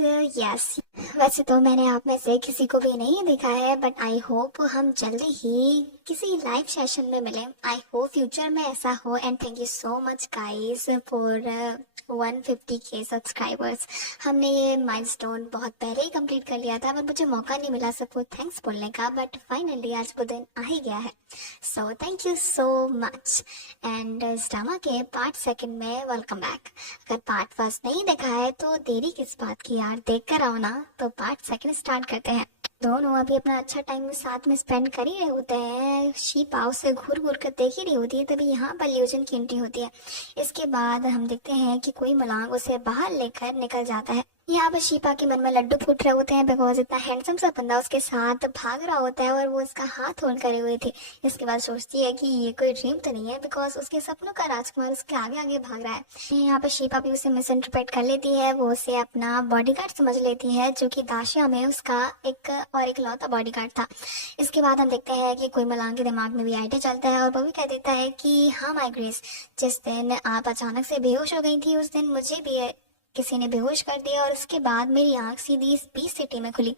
Yes, वैसे तो मैंने आप में से किसी को भी नहीं देखा है, बट आई होप हम जल्दी ही किसी लाइव सेशन में मिलें। आई होप फ्यूचर में ऐसा हो। And thank you so much guys for 150K subscribers. हमने ये माइलस्टोन बहुत पहले ही कंप्लीट कर लिया था, पर मुझे मौका नहीं मिला सबको थैंक्स बोलने का, बट फाइनली आज वो दिन आ ही गया है। So thank you so much. And इस ड्रामा के पार्ट सेकंड में वेलकम बैक। अगर पार्ट फर्स्ट नहीं देखा है तो देरी किस बात की यार, देख कर आओ ना। तो पार्ट सेकंड स्टार्ट करते हैं। दोनों अभी अपना अच्छा टाइम साथ में स्पेंड कर ही रहे होते हैं। शीपा उसे घूर घूर कर देख ही रही होती है, तभी यहाँ पर ल्यूजन की एंट्री होती है। इसके बाद हम देखते हैं कि कोई मलांग उसे बाहर लेकर निकल जाता है। यहाँ पर शीपा के मन में लड्डू फूट रहे होते हैं, बिकॉज इतना हैंडसम सा बंदा उसके साथ भाग रहा होता है और वो उसका हाथ होल्ड करे हुए थे। इसके बाद सोचती है कि ये कोई ड्रीम तो नहीं है, बिकॉज उसके सपनों का राजकुमार उसके आगे आगे भाग रहा है। यहाँ पर शीपा भी उसे मिस इंटरप्रेट कर लेती है। वो उसे अपना बॉडीगार्ड समझ लेती है, जो कि दाशिया में उसका एक लौता बॉडीगार्ड था। इसके बाद हम देखते हैं कि कोई मलांग के दिमाग में भी आइडिया चलता है और वो भी कह देता है कि हाँ माय ग्रेस, जिस दिन आप अचानक से बेहोश हो गई थी उस दिन मुझे भी किसी ने बेहोश कर दिया और उसके बाद मेरी आंख सीधी इस बीच सिटी में खुली।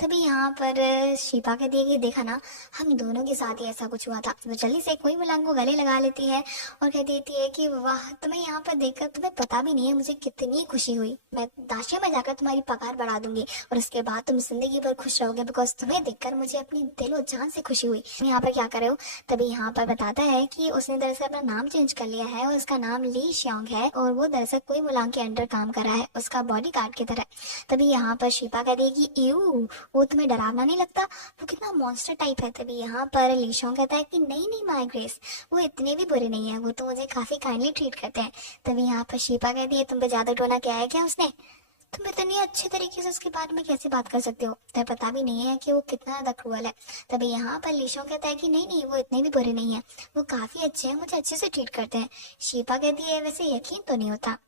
तभी यहाँ पर शीपा कहती है कि देखा ना, हम दोनों के साथ ही ऐसा कुछ हुआ था। तो जल्दी से कोई मलांग को गले लगा लेती है और कह देती है कि वाह, तुम्हें यहाँ पर देखकर तुम्हें पता भी नहीं है मुझे कितनी खुशी हुई। मैं दाशिया में जाकर तुम्हारी पगार बढ़ा दूंगी और उसके बाद तुम जिंदगी भर खुश रहोगे, बिकॉज तुम्हें देखकर मुझे अपनी दिलो जान से खुशी हुई। यहाँ पर क्या करे हो? तभी यहाँ पर बताता है कि उसने दरअसल अपना नाम चेंज कर लिया है और उसका नाम ली श्योंग है और वो दरअसल कोई मलांग के अंडर काम कर रहा है, उसका बॉडीगार्ड की तरह। तभी यहाँ पर शीपा कहती है कि यू, वो तुम्हें डरावना नहीं लगता? वो कितना मॉन्स्टर टाइप है। तभी यहाँ पर लीशोंग कहता है कि नहीं नहीं माय ग्रेस, वो इतने भी बुरे नहीं है, वो तो मुझे काफी काइंडली ट्रीट करते हैं। तभी यहाँ पर शीपा कहती है तुम पे जादू टोना क्या है क्या उसने? तुम इतनी अच्छे तरीके से उसके बारे में कैसे बात कर सकते हो? तुम्हें पता भी नहीं है कि वो कितना ज्यादा क्रूअल है। तभी यहाँ पर लीशोंग कहता है कि नहीं नहीं, वो इतने भी बुरे नहीं है, वो काफी अच्छे हैं, मुझे अच्छे से ट्रीट करते हैं। शीपा कहती है वैसे यकीन तो नहीं होता।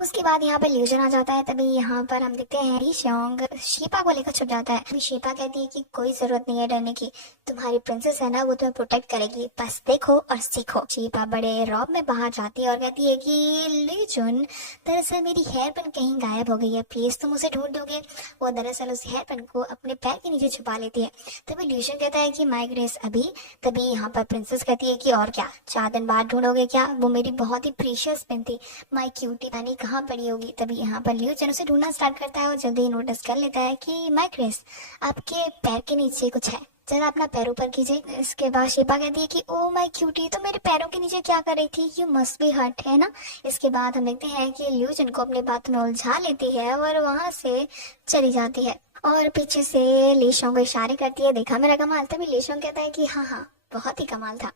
उसके बाद यहाँ पर ल्यूजन आ जाता है। तभी यहाँ पर हम देखते हैं ली श्योंग शीपा को लेकर छुप जाता है। अभी शीपा कहती है कि कोई जरूरत नहीं है डरने की, तुम्हारी प्रिंसेस है ना, वो तुम्हें प्रोटेक्ट करेगी, बस देखो और सीखो। शीपा बड़े रौब में बाहर जाती है और कहती है कि ल्यूजन, दरअसल मेरी हेयर पिन कहीं गायब हो गई है, प्लीज तुम उसे ढूंढ दोगे? वो दरअसल उस हेयर पिन को अपने पैर के नीचे छुपा लेती है। तभी ल्यूजन कहता है कि माय ग्रेस अभी। तभी यहाँ पर प्रिंसेस कहती है कि और क्या, 4 दिन बाद ढूंढोगे क्या? वो मेरी बहुत ही प्रीशियस पिन थी, माय क्यूटी रानी कहाँ पड़ी होगी? तभी यहाँ पर ल्यूजन उसे ढूंढना स्टार्ट करता है और जल्दी ही नोटिस कर लेता है कि माय ग्रेस, आपके पैर के नीचे कुछ है, जरा अपना पैर ऊपर कीजिए। इसके बाद शीपा कहती है कि ओ माय क्यूटी, तो मेरे पैरों के नीचे क्या कर रही थी? यू मस्ट बी हर्ट, है ना? इसके बाद हम देखते हैं कि ल्यूजन को अपनी बात में उलझा लेती है और वहां से चली जाती है और पीछे से लीशों को इशारे करती है, देखा मेरा कमाल? तभी लीशों कहता है कि हाँ हाँ, बहुत ही कमाल था।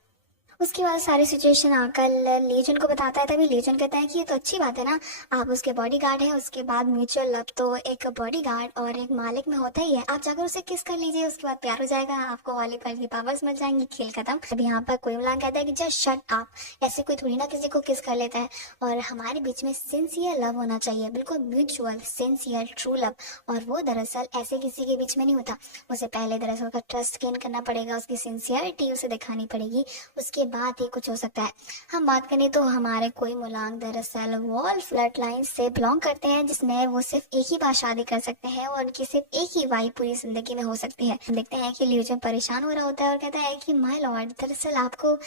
उसके बाद सारी सिचुएशन आकर लीजन को बताता है। तभी लीजन कहता है कि ये तो अच्छी बात है ना, आप उसके बॉडीगार्ड हैं। उसके बाद म्यूचुअल लव तो एक बॉडीगार्ड और एक मालिक में होता ही है, आप जाकर उसे किस कर लीजिए, उसके बाद प्यार हो जाएगा, आपको वॉलीबॉल की पावर्स मिल जाएंगी, खेल खत्म। अब यहाँ पर कोई मलांग कहता है कि जस्ट शट अप, ऐसे कोई थोड़ी ना किसी को किस कर लेता है, और हमारे बीच में सिंसियर लव होना चाहिए, बिल्कुल म्यूचुअल सिंसियर ट्रू लव। और वो दरअसल ऐसे किसी के बीच में नहीं होता, उसे पहले दरअसल उसका ट्रस्ट गेन करना पड़ेगा, उसकी सिंसियरिटी उसे दिखानी पड़ेगी, उसके बात ही कुछ हो सकता है। हम बात करें तो हमारे कोई मुलांग दरअसल वॉल्फ ब्लड लाइन से बिलोंग करते हैं, जिसमें वो सिर्फ एक ही बार शादी कर सकते हैं और उनकी सिर्फ एक ही वाइफ पूरी जिंदगी में हो सकती है। हम देखते हैं कि ल्यूजन परेशान हो रहा होता है और कहता है कि माय लॉर्ड, दरअसल आपको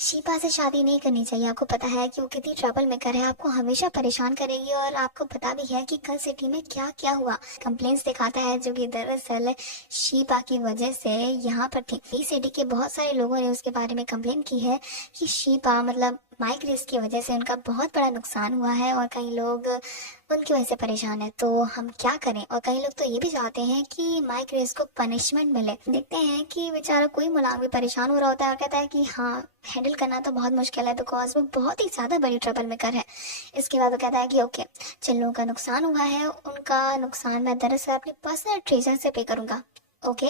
शीपा से शादी नहीं करनी चाहिए, आपको पता है कि वो कितनी ट्रबल मेकर है, आपको हमेशा परेशान करेगी और आपको पता भी है कि कल सिटी में क्या क्या हुआ। कंप्लेंट्स दिखाता है जो कि दरअसल शीपा की वजह से यहाँ पर थी। इस सिटी के बहुत सारे लोगों ने उसके बारे में कंप्लेंट की है कि शीपा मतलब माय ग्रेस की वजह से उनका बहुत बड़ा नुकसान हुआ है और कई लोग उनकी वजह से परेशान है। तो हम क्या करें? और कई लोग तो ये भी चाहते हैं कि माय ग्रेस को पनिशमेंट मिले। देखते हैं कि बेचारा कोई मुलांग भी परेशान हो रहा होता है और कहता है कि हाँ, हैंडल करना तो बहुत मुश्किल है, बिकॉज वो बहुत ही ज्यादा बड़ी ट्रबल मेकर है। इसके बाद वो कहता है कि ओके, जिन लोगों का नुकसान हुआ है उनका नुकसान मैं दरअसल अपने पर्सनल ट्रेजर से पे करूंगा, ओके।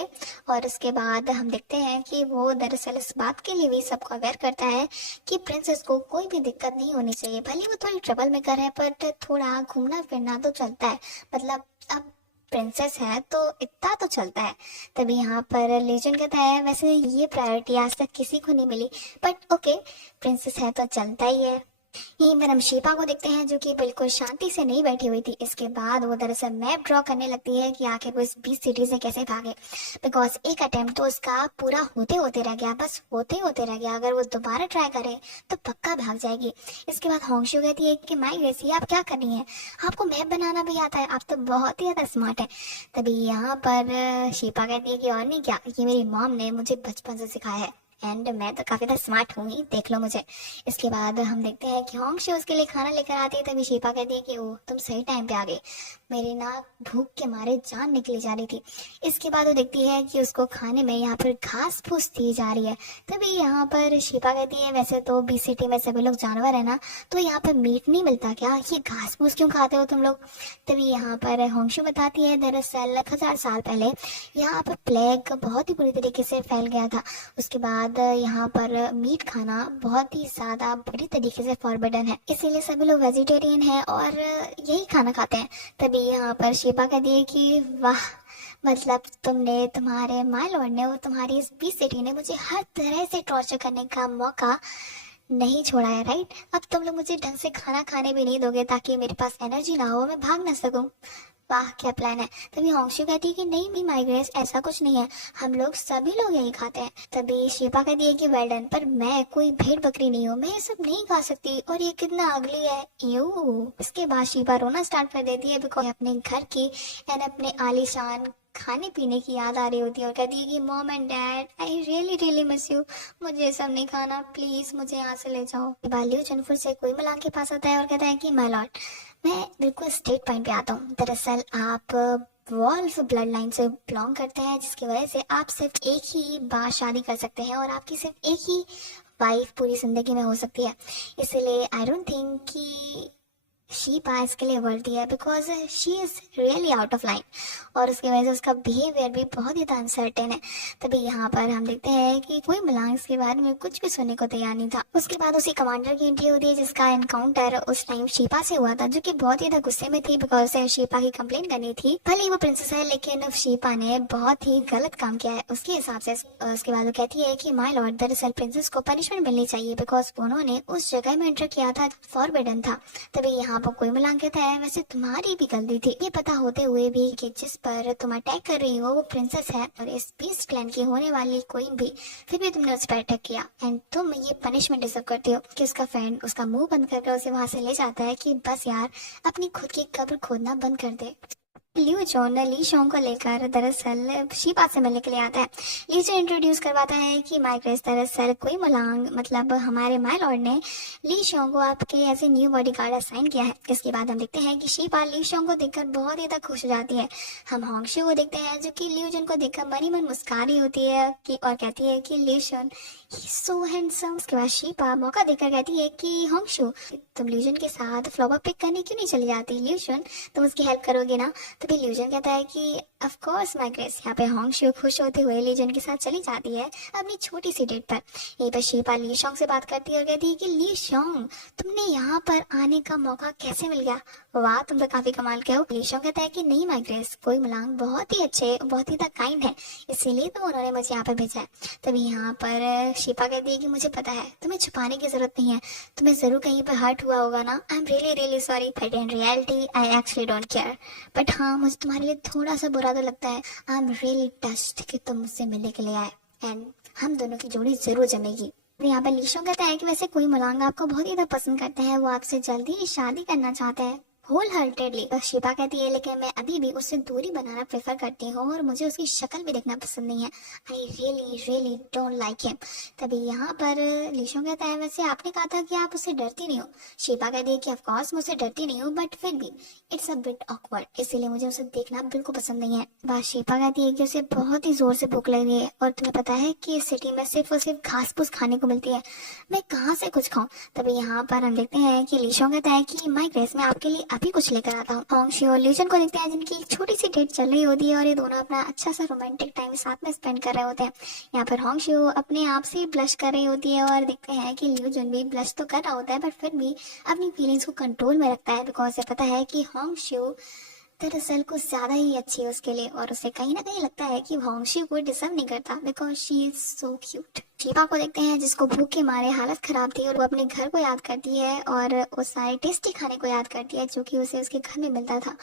और उसके बाद हम देखते हैं कि वो दरअसल इस बात के लिए भी सबको अवेयर करता है कि प्रिंसेस को कोई भी दिक्कत नहीं होनी चाहिए, भले वो थोड़ी ट्रबल में कर है, बट थोड़ा घूमना फिरना तो चलता है, मतलब अब प्रिंसेस है तो इतना तो चलता है। तभी यहाँ पर लेजेंड कहता है वैसे ये प्रायोरिटी आज तक किसी को नहीं मिली, बट ओके, प्रिंसेस है तो चलता ही है। यहीं पर हम शिपा को देखते हैं जो कि बिल्कुल शांति से नहीं बैठी हुई थी। इसके बाद वो दरअसल मैप ड्रॉ करने लगती है कि आखिर वो इस 20 सिटी से कैसे भागे, बिकॉज एक अटेम्प्ट तो उसका पूरा होते होते रह गया, बस होते होते रह गया। अगर वो दोबारा ट्राई करे तो पक्का भाग जाएगी। इसके बाद होंगशु कहती है कि माई ग्रेसी आप क्या कर रही हैं, आपको मैप बनाना भी आता है, आप तो बहुत ही ज्यादा स्मार्ट है। तभी यहाँ पर शिपा कहती है कि और नहीं क्या, ये मेरी मॉम ने मुझे बचपन से सिखाया है एंड मैं तो काफी ज्यादा स्मार्ट हूँ ही, देख लो मुझे। इसके बाद हम देखते हैं कि होंगशु उसके लिए खाना लेकर आती है। तभी शिपा कहती है कि ओ तुम सही टाइम पे आ गई, मेरी ना भूख के मारे जान निकली जा रही थी। इसके बाद वो देखती है कि उसको खाने में यहाँ पर घास फूस दी जा रही है। तभी यहाँ पर शिपा कहती है वैसे तो बी सिटी में सभी लोग जानवर है ना, तो यहाँ पर मीट नहीं मिलता क्या, ये घास फूस क्यों खाते हो तुम लोग। तभी यहाँ पर होंगशु बताती है दरअसल 1,000 साल पहले यहाँ पर प्लेग बहुत ही बुरी तरीके से फैल गया था। उसके बाद यहाँ पर मीट खाना बहुत ही ज्यादा बुरी तरीके से फॉरबिडन है, इसीलिए सभी लोग वेजिटेरियन हैं और यही खाना खाते हैं। तभी यहाँ पर शिपा कहती है कि वाह, मतलब तुमने, तुम्हारे माय लॉर्ड ने और तुम्हारी इस बी सिटी ने मुझे हर तरह से टॉर्चर करने का मौका नहीं छोड़ा है, राइट। अब तुम लोग मुझे ढंग से खाना खाने भी नहीं दोगे ताकि मेरे पास एनर्जी ना हो, मैं भाग ना सकूं। वाह क्या प्लान है। तभी होंगशु कहती है कि नहीं मी माइग्रेस, ऐसा कुछ नहीं है, हम लोग सभी लोग यही खाते हैं। तभी शिपा कहती है कि वेल डन, पर मैं कोई भेड़ बकरी नहीं हूँ, मैं ये सब नहीं खा सकती, और ये कितना अगली है, यू। इसके बाद शिपा रोना स्टार्ट कर देती है बिकॉज अपने घर की एंड अपने आलीशान खाने पीने की याद आ रही होती है और कहती है कि mom and dad I really really miss you, मुझे ये सब नहीं खाना, प्लीज मुझे यहाँ से ले जाओ। बालियो चनफुर से कोई मलांग के पास आता है और कहता है कि माय लॉर्ड, मैं बिल्कुल स्ट्रेट पॉइंट पे आता हूँ। दरअसल आप वॉल्फ ब्लड लाइन से बिलोंग करते हैं, जिसकी वजह से आप सिर्फ एक ही बार शादी कर सकते हैं और आपकी सिर्फ एक ही वाइफ पूरी जिंदगी में हो सकती है। इसलिए आई डोंट थिंक कि शिपा इसके लिए वर्दी है because she is really out of line, और उसकी वजह से उसका बिहेवियर भी बहुत ही अनसर्टेन है। तभी यहाँ पर हम देखते हैं कि कोई मलांग के बारे में कुछ भी सुनने को तैयार नहीं था। उसके बाद उसी कमांडर की एंट्री होती है जिसका एनकाउंटर उस टाइम शिपा से हुआ था, जो कि बहुत ही ज्यादा गुस्से में थी बिकॉज उसे शिपा की कंप्लेन करनी थी। भले ही वो प्रिंसेस है लेकिन शिपा ने बहुत ही गलत काम किया है उसके हिसाब से। उसके बाद वो कहती है कि माय लॉर्ड, दरअसल प्रिंसेस को पनिशमेंट मिलनी चाहिए बिकॉज उन्होंने उस जगह में एंटर किया था फॉरबिडन था। तभी यहाँ पर कोई मलांग कहता है वैसे तुम्हारी भी गलती थी, ये पता होते हुए भी कि जिस पर तुम अटैक कर रही हो वो प्रिंसेस है और इस बीस्ट क्लैन की होने वाली कोई भी, फिर भी तुमने उस पर अटैक किया एंड तुम ये पनिशमेंट डिजर्व करती हो। कि उसका फ्रेंड उसका मुंह बंद करके उसे वहां से ले जाता है कि बस यार अपनी खुद की कब्र खोदना बंद कर दे। लिू जॉन ली शोंग को लेकर दरअसल शिपा से मिलने के लिए आता है। ली जॉन इंट्रोड्यूस करवाता है कि माइग्रेस, दरअसल कोई मलांग मतलब हमारे माय लॉर्ड ने ली शोंग को आपके as a new bodyguard assign किया है। इसके बाद हम देखते हैं कि शिपा ली शोंग को देखकर बहुत ही ज्यादा खुश हो जाती है। हम होंगशु को देखते हैं जो कि लिू जॉन को देखकर मनी मन मुस्कुरा रही होती है कि और कहती है कि ली शोन ही सो हैंडसम। उसके बाद शिपा मौका देकर कहती है कि होंगशु तुम लिू जॉन के साथ फ्लावर पिक करने क्यों नहीं चली जाती, लिू शोन तुम उसकी हेल्प करोगे ना। तभी ल्यूजन कहता है कि ऑफ कोर्स माय ग्रेस। यहाँ पे होंगशु खुश होते हुए लीजन के साथ चली जाती है अपनी छोटी सी डेट पर। यहीं पर शिपा ली शोंग से बात करती है और कहती है कि ली शोंग तुमने यहाँ पर आने का मौका कैसे मिल गया, वाह तुम तो काफी कमाल के हो। ली शोंग कहता है कि नहीं माय ग्रेस, कोई मलांग बहुत ही अच्छे बहुत ही काइंड है, इसीलिए तो उन्होंने मुझे यहाँ पर भेजा है। तभी यहाँ पर शिपा कहती है कि मुझे पता है तुम्हें छुपाने की जरूरत नहीं है, तुम्हें जरूर कहीं पर हर्ट हुआ होगा ना, I am really really sorry but in reality I actually don't care, but हाँ मुझे तुम्हारे लिए थोड़ा सा बुरा तो लगता है। आई एम रियली टच्ड कि तुम मुझसे मिलने के लिए आए एंड हम दोनों की जोड़ी जरूर जमेगी। यहाँ पर लीशो कहता है कि वैसे कोई मलांग आपको बहुत ही ज्यादा पसंद करते हैं, वो आपसे जल्दी ही शादी करना चाहते हैं होल हार्टेडली। शिपा कहती है लेकिन मैं अभी भी उससे दूरी बनाना प्रेफर करती हूँ और मुझे उसकी शक्ल भी देखना पसंद नहीं है, I really really don't like him. तभी यहाँ पर लीशो कहता है वैसे आपने कहा था कि आप उससे डरती नहीं हो। शिपा कहती है कि ऑफ कोर्स मुझसे डरती नहीं हूँ बट फिर भी इट्स अ बिट ऑकवर्ड, इसीलिए मुझे उसे देखना बिल्कुल पसंद नहीं है। बस शिपा कहती है कि उसे बहुत ही जोर से भूख लग रही है और तुम्हें पता है कि इस सिटी में सिर्फ और सिर्फ घास फूस खाने को मिलती है, मैं कहाँ से कुछ खाऊं। तभी यहाँ पर हम देखते हैं कि लीशो कहता है कि माय ग्रेस मैं आपके लिए अभी कुछ लेकर आता हूँ। होंगशु और ल्यूजन को देखते हैं जिनकी एक छोटी सी डेट चल रही होती है और ये दोनों अपना अच्छा सा रोमांटिक टाइम साथ में स्पेंड कर रहे होते हैं। यहाँ पर होंगशु अपने आप से ब्लश कर रही होती है और देखते हैं कि ल्यूजन भी ब्लश तो कर रहा होता है बट फिर भी अपनी फीलिंग्स को कंट्रोल में रखता है बिकॉज उसे पता है कि होंगशु दरअसल कुछ ज्यादा ही अच्छी है उसके लिए और उसे कहीं ना कहीं लगता है कि होंगशु को डिजर्व नहीं करता because she is so cute. शीपा को देखते हैं जिसको भूख के मारे हालत खराब थी और वो अपने घर को याद करती है और उस सारे टेस्टी खाने को याद करती है जो कि उसे उसके घर में मिलता था,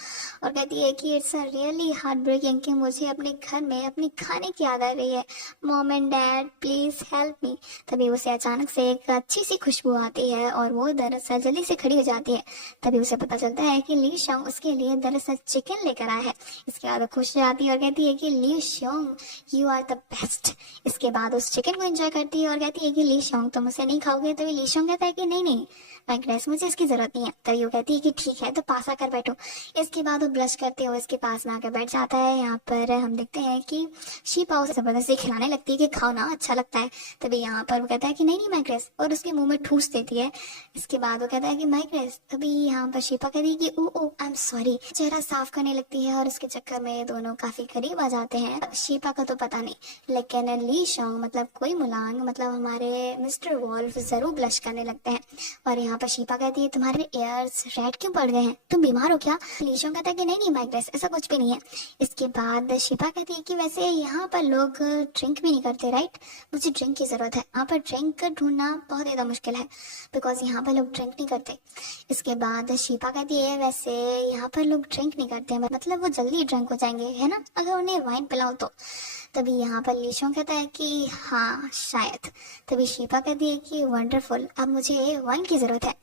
और कहती है कि it's a really heart breaking कि मुझे अपने घर में अपने खाने की याद आ रही है, mom and dad please help me. तभी उसे अचानक से एक अच्छी सी खुशबू आती है और वो दरअसल जल्दी से खड़ी हो जाती है। तभी उसे पता चलता है कि ली शोंग उसके लिए दरअसल चिकन लेकर आया है। इसके बाद वो खुश हो जाती है और कहती है कि ली शोंग यू आर द बेस्ट। इसके बाद उस चिकन को एंजॉय करती है और कहती है कि ली शोंग तुम उसे नहीं खाओगे। तभी ली शोंग कहता है कि नहीं नहीं मैग्रेस मुझे इसकी जरूरत नहीं है। तभी वो कहती है कि ठीक है तो पास आकर बैठो। इसके बाद वो ब्लश करते हुए इसके पास में आकर बैठ जाता है। यहाँ पर हम देखते हैं कि शीपा उसे जबरदस्ती खिलाने लगती है कि खाओ ना अच्छा लगता है। तभी यहाँ पर वो कहता है कि नहीं नहीं मैग्रेस और उसके मुंह में ठूस देती है। इसके बाद वो कहता है कि मैग्रेस। तभी यहाँ पर शीपा कहती है कि ओ ओ आई एम सॉरी। चेहरा साफ करने लगती है और इसके चक्कर में दोनों काफी करीब आ जाते हैं। शीपा का तो पता नहीं, लेकिन ली शोंग मतलब कोई मुलांग मतलब हमारे मिस्टर वॉल्फ जरूर ब्लश करने लगते हैं। और यहाँ पर शीपा कहती है तुम्हारे एयर्स रेड क्यों पड़ गए हैं, तुम बीमार हो क्या। ली शोंग कहता है कि नहीं नहीं मैग्रेस ऐसा कुछ भी नहीं है। इसके बाद शीपा कहती है कि वैसे यहाँ पर लोग ड्रिंक भी नहीं करते राइट, मुझे ड्रिंक की जरूरत है। यहाँ पर ड्रिंक ढूंढना बहुत ज़्यादा मुश्किल है बिकॉज यहाँ पर लोग ड्रिंक नहीं करते। इसके बाद शीपा कहती है वैसे यहाँ पर लोग ड्रिंक नहीं करते मतलब वो जल्दी ड्रिंक हो जाएंगे है ना अगर उन्हें वाइन पिलाओ तो। तभी यहाँ पर ली शोंग कहता है कि हाँ शायद। तभी शीपा कहती है कि वंडरफुल अब मुझे वाइन की जरूरत है।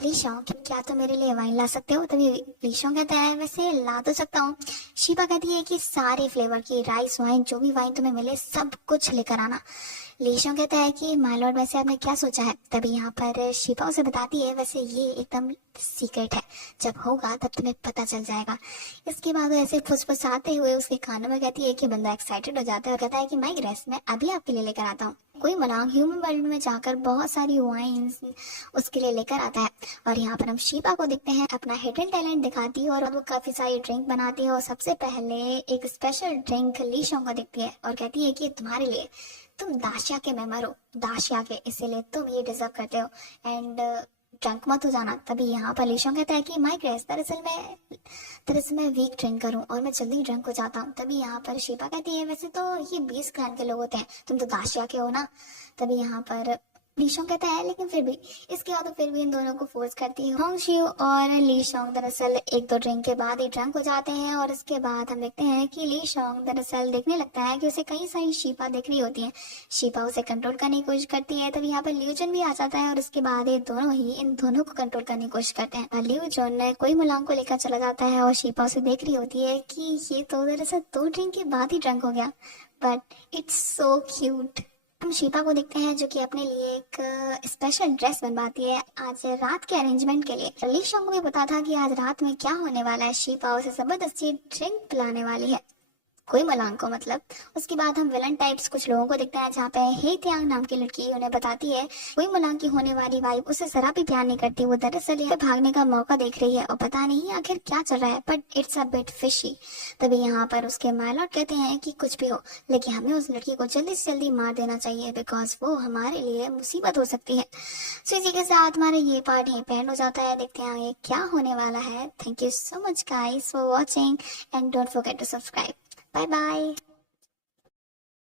ली शोंग क्या तुम मेरे लिए वाइन ला सकते हो। तभी ली शोंग कहता है वैसे ला तो सकता हूँ। शीपा कहती है कि सारे फ्लेवर की राइस वाइन जो भी वाइन तुम्हें मिले सब कुछ लेकर आना। ली शोंग कहता है कि माय लॉर्ड वैसे आपने क्या सोचा है। तभी यहाँ पर शीपा उसे बताती है वैसे ये एकदम सीक्रेट है, जब होगा तब तुम्हें पता चल जाएगा। इसके बाद वो ऐसे फुसफुसाते हुए उसके कानों में कहती है कि बंदा एक्साइटेड हो जाता है और कहता है कि मैग्रेस मैं अभी आपके लिए लेकर आता हूँ। कोई मलांग ह्यूमन वर्ल्ड में जाकर बहुत सारी वाइन्स उसके लिए लेकर आता है। और यहाँ पर हम शीपा को देखते हैं अपना हिडन टैलेंट दिखाती है और वो काफी सारी ड्रिंक बनाती है। और सबसे पहले एक स्पेशल ड्रिंक ली शोंग को देखती है और कहती है कि तुम्हारे लिए, तुम दाशिया के मेंबर हो, दाशिया के, इसीलिए तुम ये डिजर्व करते हो एंड ड्रंक मत हो जाना। तभी यहाँ पर ली शोंग कहता है कि माइग्रेस दरअसल मैं वीक ड्रिंकर हूँ और मैं जल्दी ड्रंक हो जाता हूँ। तभी यहाँ पर शीपा कहती है वैसे तो ये 20 क्लैन के लोग होते हैं, तुम तो दाशिया के हो ना। तभी यहाँ पर ली शोंग कहता है लेकिन फिर भी, इसके बाद फिर भी इन दोनों को फोर्स करती है। होंगशियो और ली शोंग दरअसल एक दो ड्रिंक के बाद ही ड्रंक हो जाते हैं। और इसके बाद हम देखते हैं कि ली शोंग दरअसल देखने लगता है कि उसे कई सारी शीपा दिख रही होती है। शीपा उसे कंट्रोल करने की कोशिश करती है। तभी यहाँ पर ल्यूजन भी आ जाता है और इसके बाद ये दोनों ही इन दोनों को कंट्रोल करने की कोशिश करते हैं। और ल्यूजन कोई मुलांग को लेकर चला जाता है और शीपा उसे देख रही होती है कि ये तो दरअसल 2 ड्रिंक के बाद ही ड्रंक हो गया, बट इट्स सो क्यूट। हम शीपा को देखते हैं जो कि अपने लिए एक स्पेशल ड्रेस बनवाती है आज रात के अरेंजमेंट के लिए। ली शोंग को भी पता था कि आज रात में क्या होने वाला है, शीपा उसे जबरदस्ती ड्रिंक पिलाने वाली है कोई मलांग को मतलब। उसके बाद हम विलन टाइप्स कुछ लोगों को देखते हैं जहाँ पे हे त्यांग नाम की लड़की उन्हें बताती है कोई मलांग की होने वाली वाइफ उसे जरा भी प्यार नहीं करती, वो दरअसल यहाँ भागने का मौका देख रही है और पता नहीं आखिर क्या चल रहा है, but it's a bit fishy. तभी यहाँ पर उसके माय लॉर्ड कहते हैं कि कुछ भी हो लेकिन हमें उस लड़की को जल्दी से जल्दी मार देना चाहिए बिकॉज वो हमारे लिए मुसीबत हो सकती है। सो इसी के साथ हमारा ये पार्ट यहीं पे एंड हो जाता है। देखते हैं आगे क्या होने वाला है। Thank you so much guys for watching and don't forget to subscribe. Bye bye.